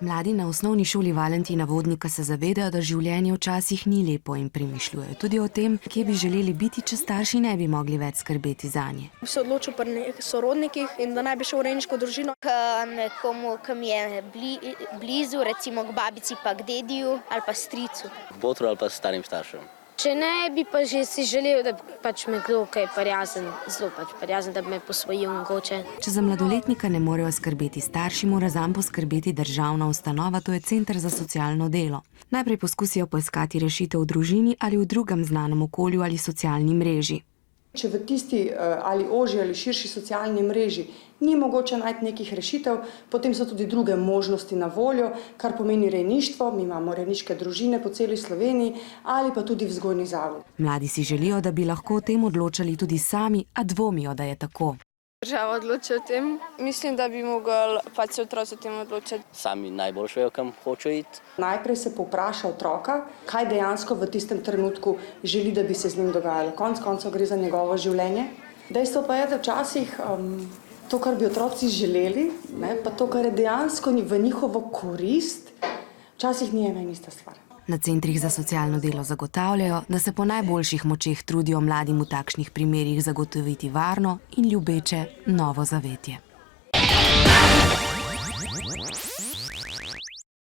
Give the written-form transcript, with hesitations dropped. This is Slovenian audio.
Mladi na osnovni šoli Valentina Vodnika se zavedajo, da življenje včasih ni lepo in premišljujejo tudi o tem, kje bi želeli biti, če starši ne bi mogli več skrbeti zanje. Bi se odločil pri sorodnikih in da naj bi šel v rejniško družino. K nekomu, ki mi je blizu, recimo k babici pa k dediju ali pa stricu. K botru ali pa starim staršem. Če ne, bi pa že si želel, da pač me kdo kaj prijazen, zelo pač prijazen, da bi me posvojil mogoče. Če za mladoletnika ne morejo skrbeti starši, mora zanj poskrbeti državna ustanova, to je Center za socialno delo. Najprej poskusijo poiskati rešitev v družini ali v drugem znanem okolju ali socialni mreži. Če v tisti ali ožji ali širši socialni mreži ni mogoče najti nekih rešitev, potem so tudi druge možnosti na voljo, kar pomeni rejništvo, mi imamo rejniške družine po celi Sloveniji ali pa tudi vzgojni zavod. Mladi si želijo, da bi lahko o tem odločali tudi sami, a dvomijo, da je tako. Država odloči o tem. Mislim, da bi mogli pač se otroci o tem odločiti. Sami najbolj vejo, kam hočejo iti. Najprej se povpraša otroka, kaj dejansko v tistem trenutku želi, da bi se z njim dogajalo. Konec koncev gre za njegovo življenje. Dejstvo pa je, da včasih to, kar bi otroci želeli, pa to, kar je dejansko v njihovo korist, včasih ni ena in ista stvar. Na centrih za socialno delo zagotavljajo, da se po najboljših močeh trudijo mladim v takšnih primerih zagotoviti varno in ljubeče novo zavetje.